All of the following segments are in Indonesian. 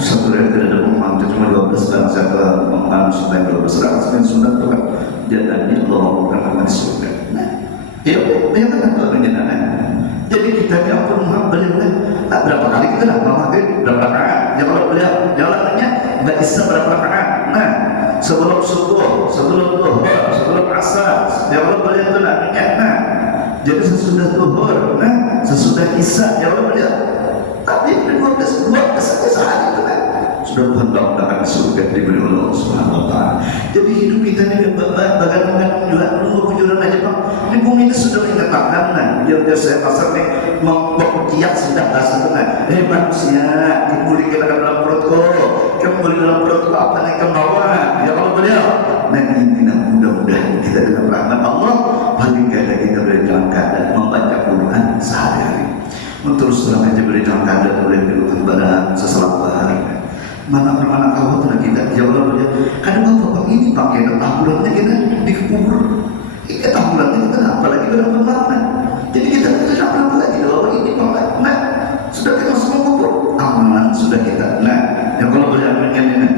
terus satu hari tidak ada pemangku cuma 12 barang siapa pemangku sampai 12 orang sampai sudah Tuhan dia Nabi Allah akan masuk surga. Nah, ya bayangkan itu adanya. Jadi kita ni apa beliau tak berapa kali kita dah maghrib berapa rakaat. Ya kalau beliau jalannya enggak bisa berapa rakaat. Nah, sebelum subuh, sebelum zuhur, sebelum asar, ya kalau beliau itu namanya. Nah, jadi sesudah zuhur, nah, sesudah isya, ya kalau beliau. Tapi 12 saja sehari itu kan sudah mendapatkan surga diberi Allah Subhanahu Wa Taala. Jadi hidup kita ini bagaimana juga kejujuran aja Pak. Di bumi ini sudah dikatakan, nah, biar saya pasar nih memperkiat sudah bahasa tengah. Manusia, dipulihkan dalam perutku, kembali dalam perutku apa yang ke bawah. Ya Allah beliau. Nah ini mudah-mudahan kita dengan rahmat Allah paling tidak kita berjalan keadaan membaca Quran sehari-hari. Terus terang aja beri dalam keadaan boleh dilakukan barang seselapar. Mana khawatir kita jawab aja. Kadang bapak ini pakai tahurannya kita dikubur. Tahurannya kita apalagi berapa lama. Jadi kita tidak apa lagi bahwa ini bapak. Nah sudah kita semua kubur. Amalan sudah kita. Nah yang kalau boleh ini.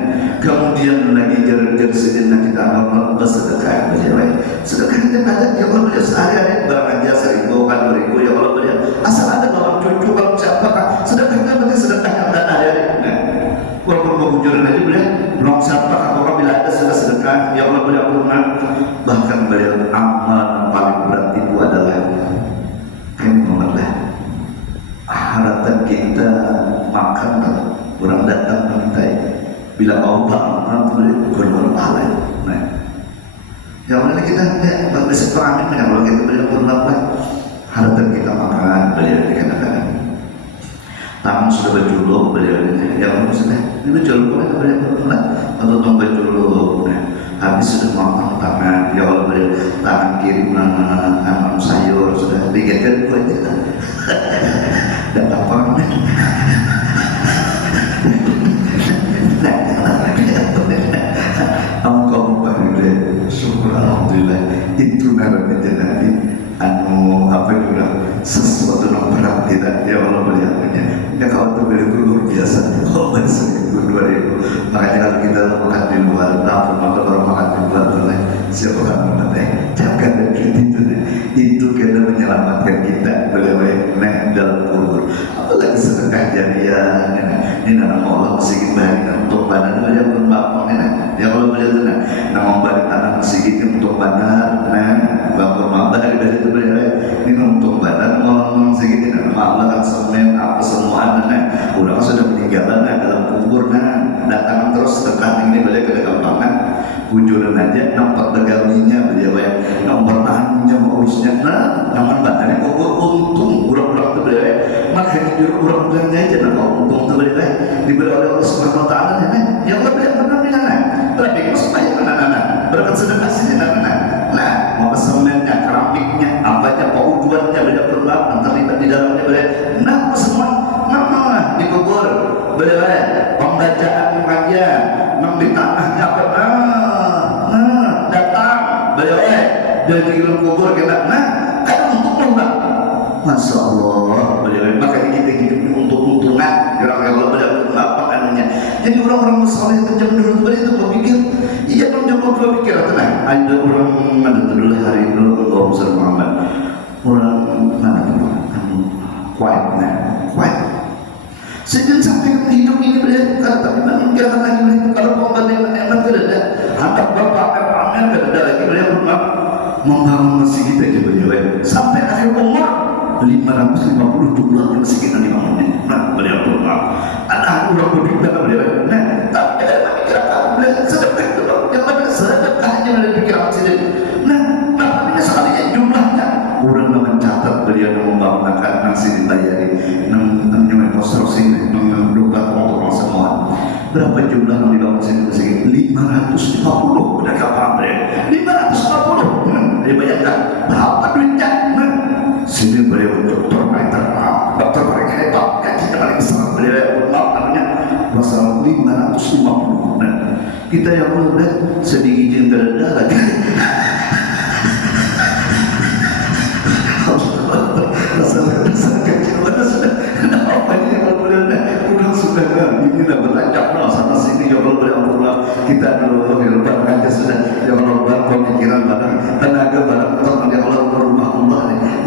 Kemudian lagi jalan-jalan sejenak kita amal bersedekah. Sedekah kita ada ya kalau boleh sehari-hari berapa jasa 1.000 kan 2.000 ya kalau boleh. Asal ada bawa cucu kalau siapa sedekahnya berarti sedekah yang ada hari. Walaupun kebujuran aja boleh belum siapa kalau bila ada sedekah ya Allah boleh pernah bahkan beliau amal paling berat itu adalah kemampuan haratan kita makan orang datang minta bila kau bangun boleh keluar pahala. Nah ya Allah kita besok amin dengan kalau kita beliau pernah haratan kita makan beliau dikatakan tangan sudah berjuluk beliau yang sudah ini berjuluk beliau pernah atau tombol berjuluk habis sudah makan tangan ya Allah beliau tangan kiri tangan sayur sudah digeser dua aja dan apa engkau berilah syukur alhamdulillah itu namanya jadi apa juga sesuatu yang berat tidak ya Allah beliaunya ya kalau itu beliau itu luar biasa kalau masih itu 2000 makanya kalau kita makan di luar apa orang makan di luar boleh siapa kan mengenai jaga dan itu kita menyelamatkan kita beliau dalam kubur apalagi sedekah jariah ini nama Allah masih baik untuk badan beliau pun bapak ya kalau beliau itu nama balik tanah masih untuk badan bapak maaf dari itu beliau ini untuk badan ngomong segitu nama Allah kan semen apa semua udah sudah meninggalan dalam kubur datang terus tekan ini beliau ke gampangan wujudan aja nampak tegaminya beliau nomor tahannya urusnya namun badannya kubur untung urang-urang itu beliau makanya jujur urang bilangnya aja untung itu beliau diberi oleh Allah Subhanahu Wa Taala ya Allah beliau pernah bilang tapi kalau supaya anak-anak berkat sedekah sini nah mau semennya keramiknya apanya pauduannya beliau pernah terlibat di dalamnya beliau semua dikubur beliau pembacaan pengajian di tanahnya datang beliau dari kubur kita kan untuk lomba Masya Allah beliau makanya kita hidup untuk-untungan orang-orang beliau apa anaknya jadi orang-orang soleh itu jam dulu beliau itu berpikir iya kan jam berpikir ada orang mana dulu hari itu Allah besar Muhammad orang mana itu kuat sehingga sampai hidup ini beliau kata tapi meninggalkan lagi beliau kalau pembangunan nikmat tidak ada angkat bapak pamer tidak ada lagi beliau membangun masjid kita aja beliau sampai akhir umur 550 jumlah masjid kita dibangun beliau ada orang berpikir beliau tapi ada pemikiran beliau sedekah itu yang mana sedekahnya beliau pikiran sendiri tapi sekalinya jumlahnya orang mencatat beliau membangunkan masjid dibayari konstruksi mendukung untuk semua berapa jumlah yang dibangun sini 550 udah kapan beliau 550 dibayangkan berapa duitnya sini beliau dokter paling hebat kan kita paling besar beliau namanya masalah 550 kita yang udah sedikit yang terada lagi masalah kecil mana sudah apa ini kalau beliau kurang kita dulu ya barang aja sudah ya Allah barang pemikiran barang tenaga barang teman ya Allah berumah Allah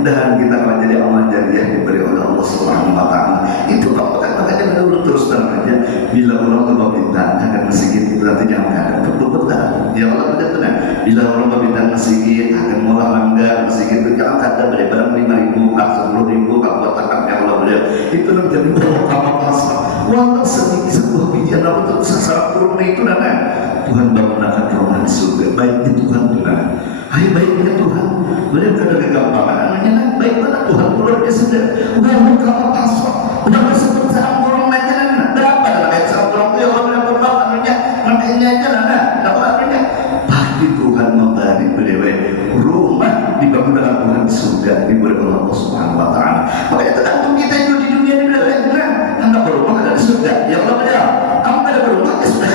dan kita akan jadi amal jariah diberi oleh Allah Subhanahu wa taala. Itu Pak makanya dulu terus terang aja bila orang tuh bintang akan masjid itu nanti jangan ada betul ya Allah benar benar bila orang bintang masjid akan mulai mangga masjid itu jangan ada daripada 5.000 atau 10.000 kalau katakan ya Allah benar itu menjadi pertama pasal walau sedikit sebuah bijian apa itu sasaran turun itu nana Tuhan bangun akan rumah di surga baiknya Tuhan Tuhan hai baiknya Tuhan beliau kada kegampangan namanya baik mana Tuhan keluar dia sudah udah buka pasal udah sebut sama orang aja nana berapa dalam ayat sama orang itu ya Allah udah berapa anunya makanya aja nana apa artinya pasti Tuhan memberi beliau rumah dibangun dengan Tuhan di surga diberi oleh Allah Subhanahu wa taala. Makanya tergantung kita hidup di dunia ini beliau anda berumah ada di surga ya Allah beliau kamu ada berumah di surga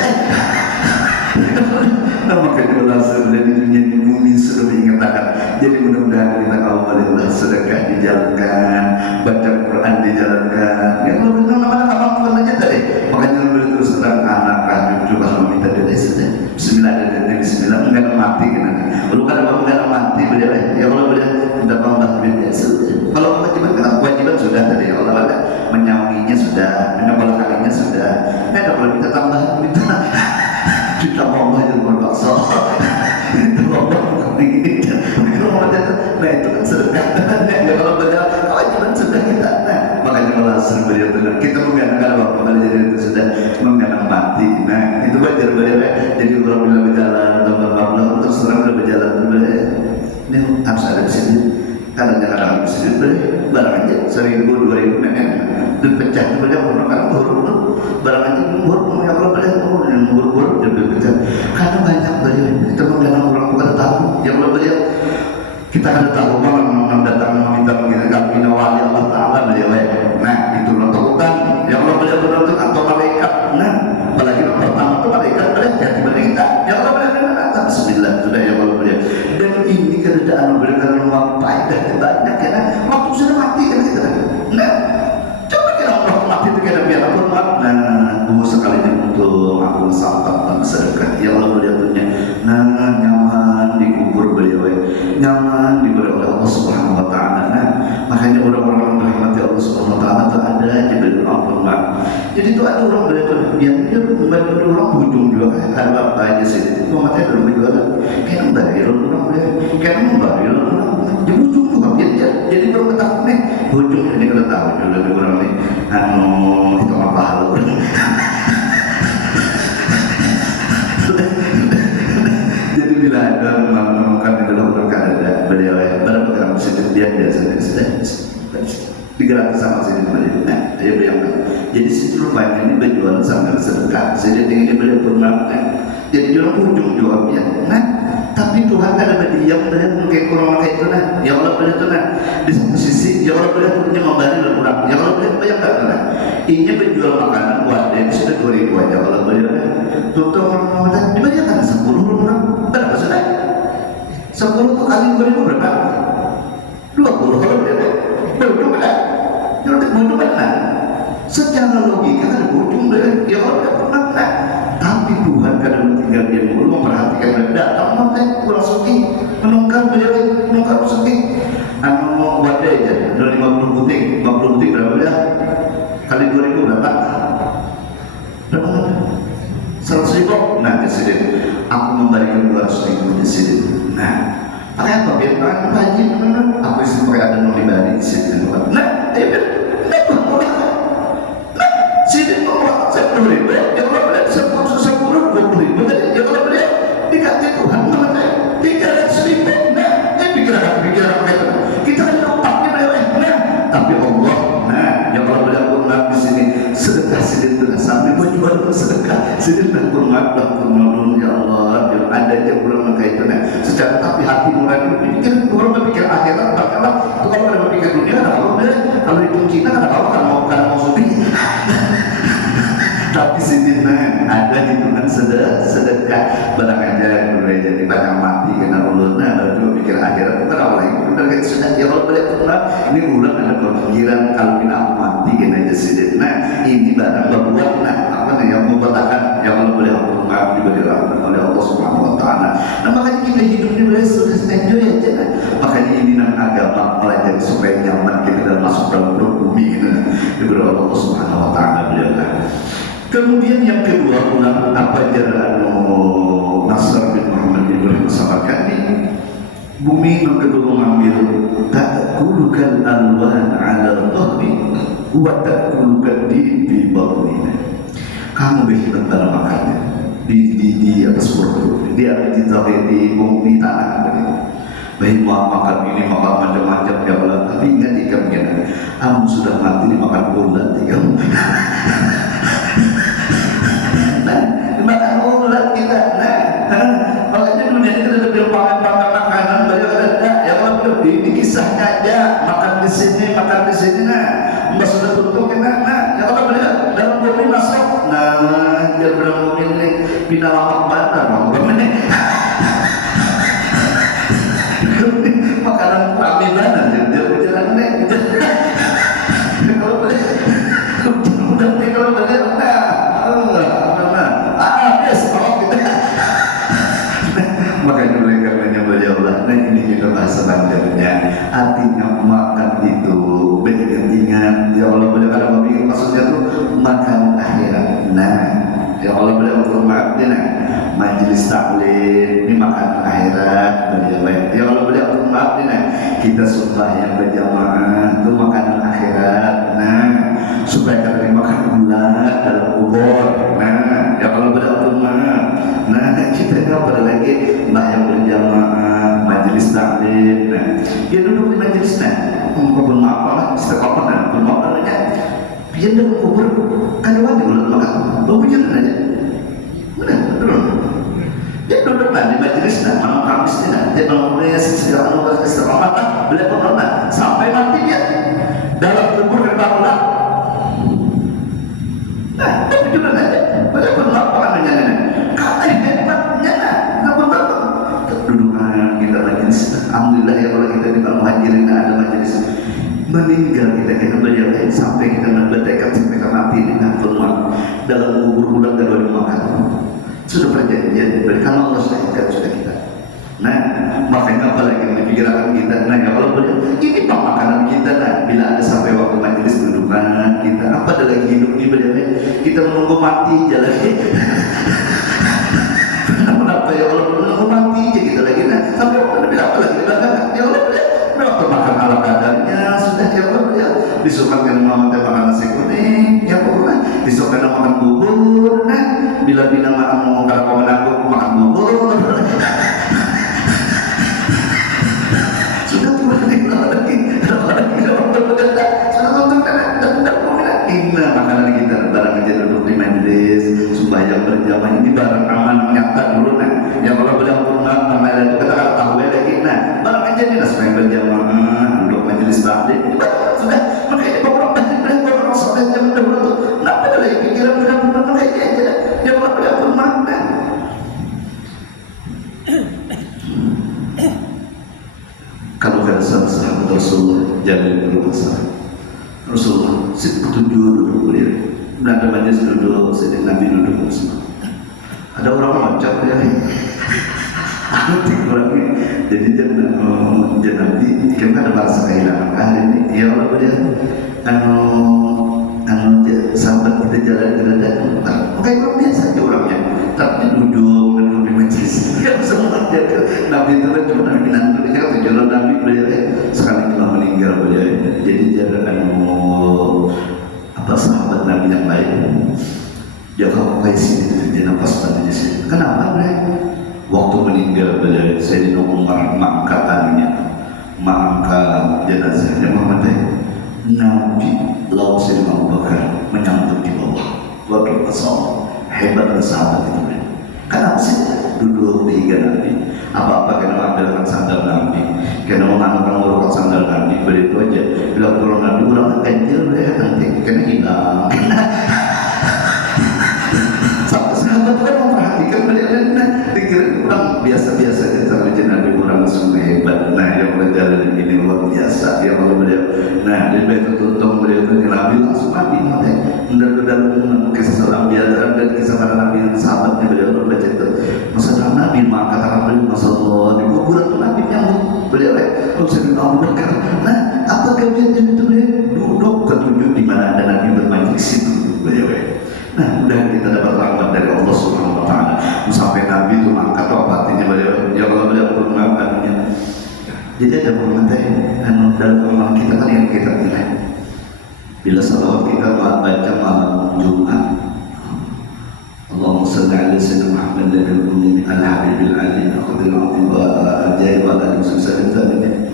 nah makanya Allah sudah di dunia di bumi sudah mengingatkan jadi mudah-mudahan kita kaum berilah sedekah dijalankan baca Quran dijalankan ya Allah benar nama abang Tuhan aja tadi makanya beliau terus terang anak cucu kalau meminta dari sudah bismillah dan bismillah enggak mati kan lu kan abang enggak mati beliau ya Allah beliau minta tambah duit sudah kalau kewajiban sudah tadi ya Allah ada menyawinya sudah menyepelahkannya sudah ada kalau kita tambah kita mau aja berbakso itu ngomong begini nah itu kan sedekah ya kalau beliau kewajiban sudah kita makanya melangsung beliau benar kita menggandakan bapak beliau jadi itu sudah menggandakan mati nah itu wajar beliau jadi orang bila berjalan atau terus terang bila berjalan beliau ini harus ada di sini karena jangan di sini barang aja 1.000 2.000 nenek dan pecah itu beliau karena barang aja umur yang kalau beliau umur jadi pecah karena banyak beliau kita menggandakan orang bukan tahu yang beliau kita ada tahu orang datang meminta mengingatkan wali Allah Ta'ala beliau nah itu nonton yang Allah beliau menonton atau malaikat nah apalagi pertama itu malaikat beliau jadi kita yang Allah beliau menonton bismillah sudah ya Allah beliau dan ini keadaan beliau karena faedah banyak ya waktu sudah mati kan kita nah coba kita waktu mati itu kita biar aku nah sekalinya untuk aku sahabat dan sedekah ya Allah beliau punya nah nyaman dikubur beliau nyaman diberi oleh Allah Subhanahu wa taala nah makanya orang-orang yang dirahmati Allah Subhanahu wa taala itu ada diberi ampun jadi itu ada orang yang dia membantu orang ujung juga ada apa aja sih mau mati dalam jualan kayak membayar orang kayak membayar orang di ujung juga jadi orang ketahui nih ujung ini kita tahu juga orang nih itu apa hal jadi bila ada menemukan di dalam berkada beliau berpegang sedikit dia sudah digerak sama sini beliau nah dia bayangkan jadi situ rupanya ini berjualan sambil sedekah jadi ini beliau pernah jadi jual ujung jawabnya nah tapi Tuhan ada berdiam beliau kayak kurang kayak itu nah ya Allah beliau itu nah di satu sisi ya Allah beliau punya memberi berkurang ya Allah beliau bayangkan nah ini berjual makanan wadah sudah 2.000 aja kalau beliau tutup orang dibayarkan 10 orang berapa sudah 10 itu kali 2.000 berapa 20 kalau beliau beruntung kan beruntung kan secara logika kan beruntung beliau ya Allah pernah kan tapi Tuhan kadang tinggal dia dulu memperhatikan beliau datang nanti kurang suki menungkar beliau menungkar suki wadah aja dari 50 butik berapa beliau kali 2.000 berapa 100.000 nah disini aku memberikan 200.000 disini nah pakai apa biar pakai haji aku isi pakai ada mau dibalik disini nah ayo biar nah sini mau 10.000 ya kalau beli 10 20.000 ya kalau beli dikasih Tuhan namanya 300.000 nah pikiran kita kan otaknya nah tapi Allah nah ya kalau beli aku di sini sedekah sini sampai berjual sedekah sini dan kurmat ya Allah ada aja kurang kayak itu nah secara tapi hati nurani berpikir orang berpikir akhirat kalau ada berpikir dunia ada kalau itu Cina ada kalau mau sedih tapi sini ada hitungan sedekah barang aja boleh jadi banyak mati kena ulunnya ada juga pikir akhirat bukan orang lain udah kayak sudah ya kalau boleh pernah ini ulang ada pemikiran kalau kita mati kena aja sini nah ini barang berbuat nah apa nih yang membatalkan yang kalau boleh aku diberi Allah Subhanahu wa taala beliau. Kemudian yang kedua ulama apa jalan Nasr bin Muhammad bin Ibrahim Sabakani bumi yang kedua mengambil ta'kulukal alwan ala dhahri wa ta'kulukal din di batnina. Kamu berhebat dalam makannya di atas perut, di zahir di tanah begitu. Baik makan ini makan macam-macam ya Allah, tapi ingat ikan kamu sudah mati dimakan ulat kamu. Nah, dimakan ulat kita. Makanya dunia ini ada berbagai makanan banyak ada. Ya Allah, ini kisahnya aja makan di sini. Nah, mbak sudah tutup kena. Ya Allah, beliau dalam bumi masuk. Nah, dia dalam bumi ini pindah lapak banget, bang. Makanan kami banget. Dia berjalan nih. Kalau beliau, makanya oleh karenanya beliau nah ini kita bahasa banjarnya, artinya makan itu ingat ya Allah beliau ada memikir maksudnya tuh makan akhirat. Nah ya Allah beliau maaf dia majelis taklim ini makan akhirat beliau ya Allah beliau maaf dia kita sumpah yang berjamaah itu makan akhirat. Nah supaya kita makan ulat dalam kubur. Nah ya Allah beliau maaf. Nah kita nggak pada lagi mbak yang berjamaah majelis taklim. Nah dia duduk di majelis pun maaf lah istiqomah pun maaf namanya biar dalam kubur kan wajib ulat makan bawa jalan aja benar dia duduk di majelis malam Kamis dia menulis istiqomah beliau pernah sampai mati dia dalam kubur kena ulat. Nah tapi jalan aja beliau pun maaf namanya hebatnya dudukan kita majelis. Alhamdulillah ya kalau kita di Muhajirin ada majelis meninggal kita beliau sampai kita bertekad sampai kita mati di rumah dalam kubur bulan dan makan sudah perjanjian kalau Allah sayangkan sudah kita. Nah makanya apalagi di pikiran kita. Nah ya kalau beliau ini makanan kita bila ada sampai waktu majelis dudukan kita apa ada lagi hidup di beliau kita menunggu mati jalan. Kenapa ya Allah menunggu mati aja kita lagi sampai waktu apa lagi ya Allah waktu makan ala kadarnya sudah ya Allah ya disukakan mama teh makan nasi kuning ya Allah disukakan makan bubur bila makan kalau menanggung makan bubur sudah tuh lagi sudah tutup inna makanan kita barang aja duduk di majelis sembahyang berjamaah ini barang aman nyata dulu yang kalau beliau pernah namanya itu kita tahu lagi barang aja nih sembahyang berjamaah duduk majelis taklim sudah makanya beberapa soleh jam dahulu tuh kenapa ada lagi pikiran benar-benar kayak aja yang kalau beliau pernah kalau ada sahabat Rasulullah jangan bermasalah Rasulullah setuju duduk beliau dan ada majelis duduk sedang Nabi duduk semua ada orang loncat ya jadi jangan Nabi kita ada bahasa kehilangan hari ini ya Allah beliau sahabat kita jalan kayak orang biasa aja orangnya tapi duduk di majelis ya semua Nabi itu kan cuma Nabi nanti dia kan jalan Nabi beliau sekali telah meninggal beliau jadi jalan apa sahabat Nabi yang lain ya kalau kayak sini dia nafas badannya sini kenapa beliau waktu meninggal beliau saya di Umar mengangkat jenazahnya Muhammad Nabi lalu Sayyidina Abu Bakar menyambut di bawah waktu kesal hebat sahabat itu beliau kenapa sih duduk di higa Nabi apa-apa kena mengandalkan sandal Nabi kena mengandalkan sandal Nabi begitu aja bila kalau Nabi orang ganjil beliau nanti kena hilang sahabat kan memperhatikan beliau dikira orang biasa-biasa aja sama Nabi orang semua hebat yang berjalan ini luar biasa ya kalau beliau di baitul tutup beliau itu Nabi langsung Nabi dalam kisah seorang biasa dan kisah para Nabi yang sahabatnya beliau baca itu masa dalam Nabi maka kata beliau masallah di kuburan itu Nabi nyambut beliau kalau saya Abu Bakar apa kemudian itu beliau duduk ketujuh di mana ada Nabi bermain Jadi ada pengantai dalam pemahaman kita kan yang kita pilih. Bila salawat kita baca malam Jumat, Allahumma salli ala sayyidina Muhammad al-ummi al-habibil ali al-qadir al-azim wa al-ajaib wa al-musallim.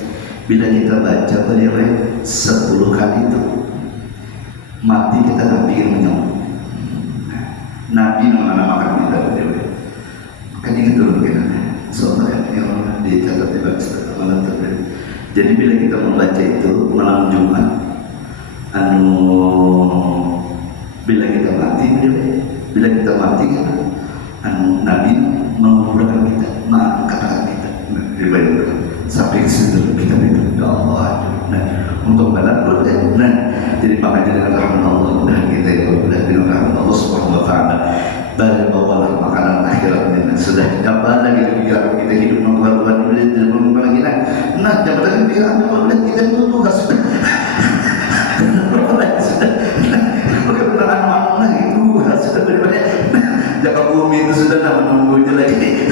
Bila kita baca berirai 10 kali itu, mati kita tak pikir menyong. Nabi mengamalkan kita berirai. Makanya kita dulu kita soalnya yang dicatat di baca malam terbaik. Jadi bila kita membaca itu malam Jumat, bila kita mati, bila kita mati kan, Nabi menguburkan kita, mengangkat kita, dibayangkan sampai situ kita itu, ya Allah. Nah, untuk badan nah, jadi makanya dengan rahmat Allah dan kita itu dengan rahmat Allah Subhanahu Wa Taala, bawalah makanan akhiratnya. Sudah dapat lagi biar kita hidup membuat ini dan lagi nah, dapat lagi biar Allah kita itu tugas. Kebenaran mana itu sudah daripada jaka bumi itu sudah tak menunggunya lagi.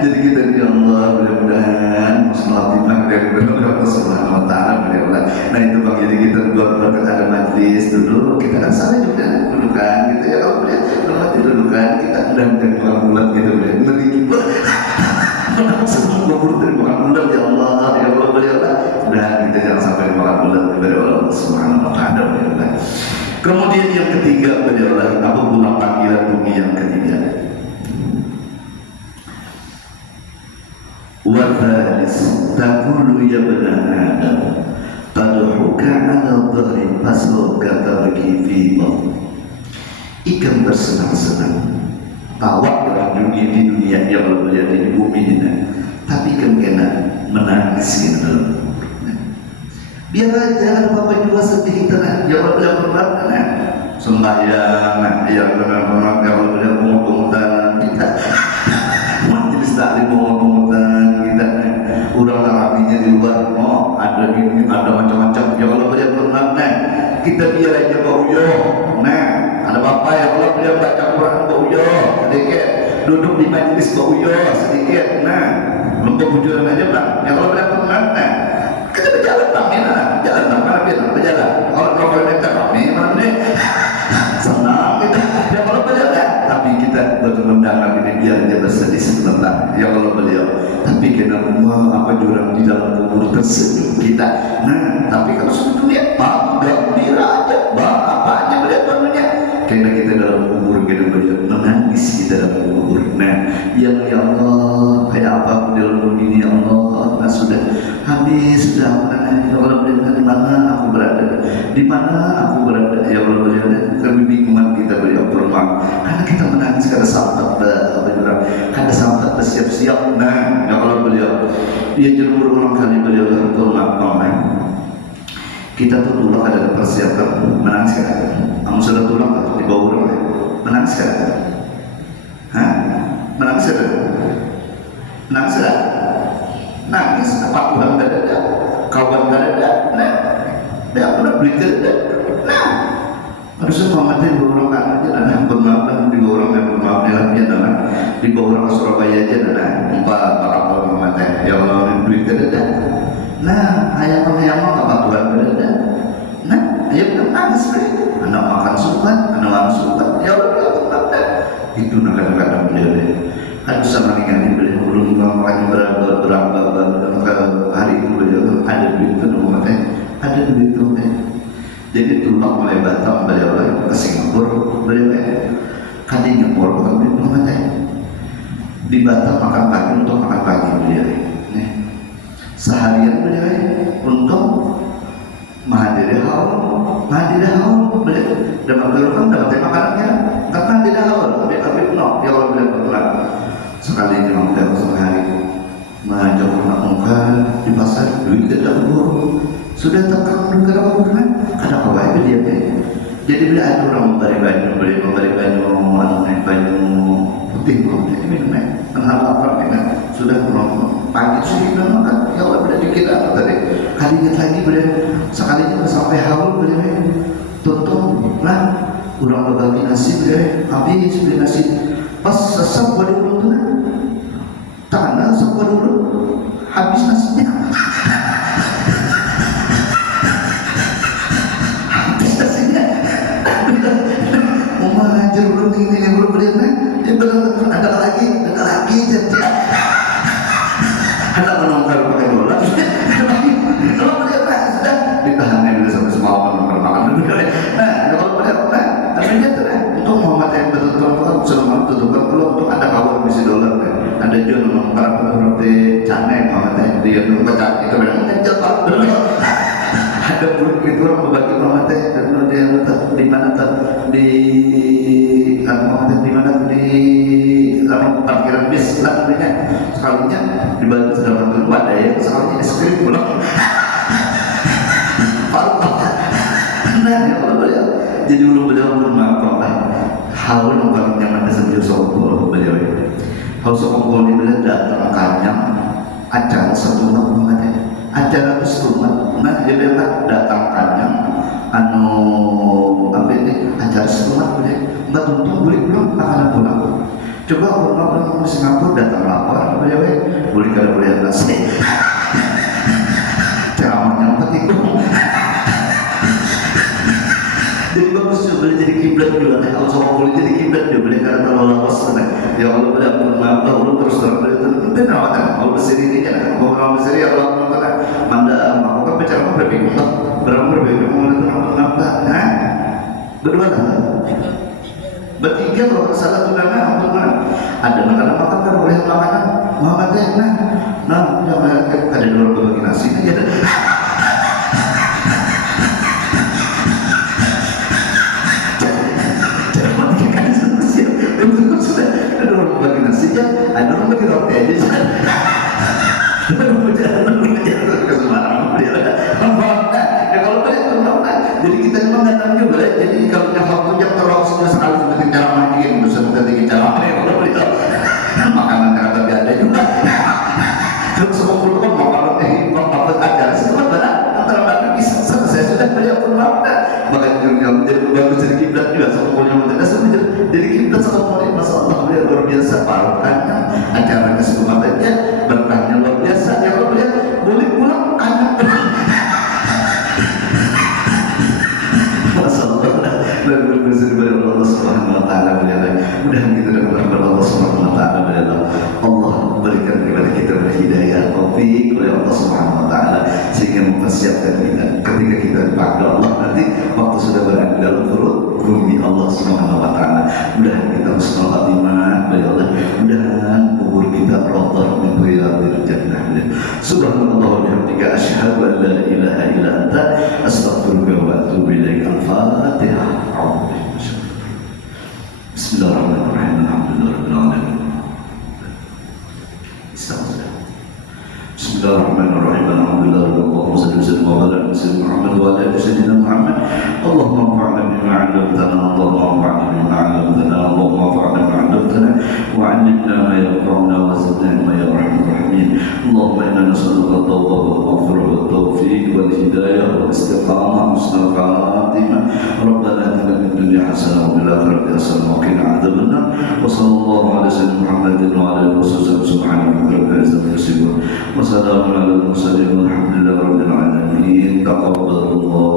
Jadi kita di Allah mudah-mudahan muslimah dari Allah Subhanahu Wa Taala mudah-mudahan. Nah itu bang, jadi kita buat berkat ada majlis dulu, kita kan salah juga dudukan gitu ya, kalau boleh mati dudukan kita udah dari bulan gitu boleh ngeri juga. Semua buru dari bulan ya Allah boleh lah. Dan kita jangan sampai makan bulat dari Allah Subhanahu Wa Taala. Kemudian yang ketiga adalah apa pula panggilan bumi yang ketiga. Wa thalis taqulu ya bani Adam tadhuka 'ala dhahri fasluka tarki fi bath. Ikan bersenang-senang tawa dalam dunia di dunia yang berada di bumi ini, tapi kan kena menangis gitu dalam. Biar jangan apa-apa juga sedih kita nah, jangan benar-benar nah, sembahyang yang benar-benar kalau beliau pengutan kita, majelis taklim pengutan kita, urang terapinya di luar, ada gini, ada macam-macam. Ya kalau beliau benar nah, kita biar aja bauyo, nah ada bapak ya kalau beliau baca Quran bauyo, sedikit duduk di majelis bauyo sedikit, nah untuk bujuran aja bang. Ya kalau beliau benar nah. Kita berjalan tak mana, jalan tak mana kita berjalan. Kalau kita kami mana ni senang kita. Ya kalau berjalan, tapi kita berundangan ini biar dia bersedih sebentar. Ya kalau beliau, tapi kena apa jurang di dalam kubur tersenyum kita. Nah, tapi kalau sudah lihat, gembira aja, apanya beliau tuannya. Kena kita dalam kubur kita beliau menangis kita dalam kubur. Nah, ya Allah, kayak apa dalam dunia ya Allah, nah sudah habis sudah kalau beliau di mana aku berada, di mana aku berada ya Allah beliau kebingungan kita beliau bermak karena kita menangis karena sahabat karena sahabat bersiap-siap. Nah ya Allah beliau dia jujur ulang kali beliau bermak kita tuh dulu ada persiapan menangis kan, kamu sudah tulang di bawah orang menangis kan, menangis kan, menangis kan. Nangis apa kurang tidak ada, kawan tidak ada, nah, dia pernah beli tidak ada, nah, harusnya Muhammadin di orang kan aja, nah, bermaaf di orang yang bermaaf di lapian, nah, di orang Surabaya aja, nah, empat para Muhammadin, yang orang beli tidak ada, nah, ayam apa Tuhan tidak ada, nah, ayam nangis beli, anak makan suka, ya Allah tidak, itu kadang-kadang beliau. Ada sama dengan beliau belum makan berapa hari itu beliau ada duit itu ada duit itu jadi tulang mulai Batam beliau ke Singapura beliau kali nyempur bukan beliau di Batam makan pagi untuk makan pagi beliau seharian beliau untuk menghadiri haul beliau dan beliau kan dapat makanannya karena tidak haul tapi no ya kalau beliau berpulang sekali memang tidak sehari mengajak anak muka di pasar duit tidak berburu sudah tekan negara bukan ada apa dia jadi bila ada orang memberi baju putih minum kenal lapar sudah pagi sudah makan ya Allah bila dikit apa tadi kali ingat lagi bila sekali sampai haul bila tonton lah orang berbagi nasi bila habis beli nasi pas sesam boleh beruntung tanah masak gua dulu, habis nasinya. Habis nasinya. Mau ngajar belum ini belum beli nah, dia betul ada lagi jadi ada menongkar pakai bola. Kalau beliau sudah ditahannya dulu sampai semalam makan dulu. Nah, kalau beliau artinya tuh untuk Muhammad yang betul-betul Sulaiman tutupkan dulu untuk ada kawan misi dolar. Ada juga menongkar roti canai Muhammad yang dia baca itu memang kecil banget. Ada pun itu orang berbagi Muhammad dan dia di mana tuh di parkiran bis lah sekalinya dibantu sedang dulu ada yang sekalinya es krim pulang. Nah ya kalau beliau jadi beliau bermaaf lah hal yang nyaman sebelum sokol beliau hal sokol ini beliau datang kanyang acara satu namanya acara setumat. Nah dia bilang datang kanyang apa ini acara setumat beliau nggak tuntung boleh belum akan pulang. Coba orang-orang di Singapura datang lapar, boleh kalau boleh nasi. Ceramahnya apa itu? Jadi bagus juga boleh jadi kiblat juga. Kalau sama boleh jadi kiblat dia boleh karena terlalu lawas. Ya Allah boleh maaf Allah terus terang boleh itu nawatan. Allah besar ini kan, Allah besar ya Allah menonton. Manda aku kan bicara berbeda, berbeda mengenai apa? Nah, berdua lah. Bertiga kalau salah tuh nama ada makanan kan boleh makanan Muhammadnya nah yang ada dua berbagi nasi aja sudah ada orang berbagi nasi aja ada orang bagi roti aja ke Semarang kalau kalian jadi kita memang nggak tahu juga jadi kalau yang waktunya terlalu sekali seperti cara makin seperti cara makanan kata dia ada juga terus semua kan makanan apa ada semua benar antara mereka bisa saya sudah beliau pun makan bahkan yang menjadi bagus jadi kiblat juga semuanya menjadi jadi kiblat semuanya masya Allah beliau luar biasa parukannya acaranya semuanya berkahnya luar biasa ya kalau beliau boleh pulang anak dan bersyukur kepada Allah Subhanahu wa taala mudah-mudahan kita dapat berkat Allah Subhanahu wa taala Allah berikan kepada kita hidayah taufik oleh Allah Subhanahu wa taala sehingga mempersiapkan kita ketika kita dipanggil Allah nanti waktu sudah berada di dalam perut bumi Allah Subhanahu wa taala mudah-mudahan kita husnul khatimah ya Allah mudah-mudahan kubur kita rawdah min riyadil jannah subhanallah wa bihamdika asyhadu an la ilaha illa anta astaghfiruka wa atubu ilaik al-fatihah. Bismillahirrahmanirrahim. Alhamdulillahirabbil alamin. Bismillahirrahmanirrahim. Alhamdulillahirabbil alamin. Wa ala sayyidina Muhammad wa ala sayyidina Muhammad. Allahumma anfa'na bima 'allamtana. Allahumma anfa'na bima 'allamtana. Allahumma anfa'na bima 'allamtana wa 'allimna ma yanfa'una wa zidna ma ya arhamar rahimin. Allahumma inna nas'aluka at-tawbah wal maghfirah wat tawfiq wal hidayah wal istiqamah husnul khatimah. Rabbana atina fid dunya hasanah wa fil akhirati hasanah wa qina adzabannar. Wa sallallahu ala sayyidina Muhammadin wa ala alihi wasallam. Subhanallahi rabbil izzati wa salamun ala al mursalin walhamdulillahi rabbil alamin. Taqabbalallahu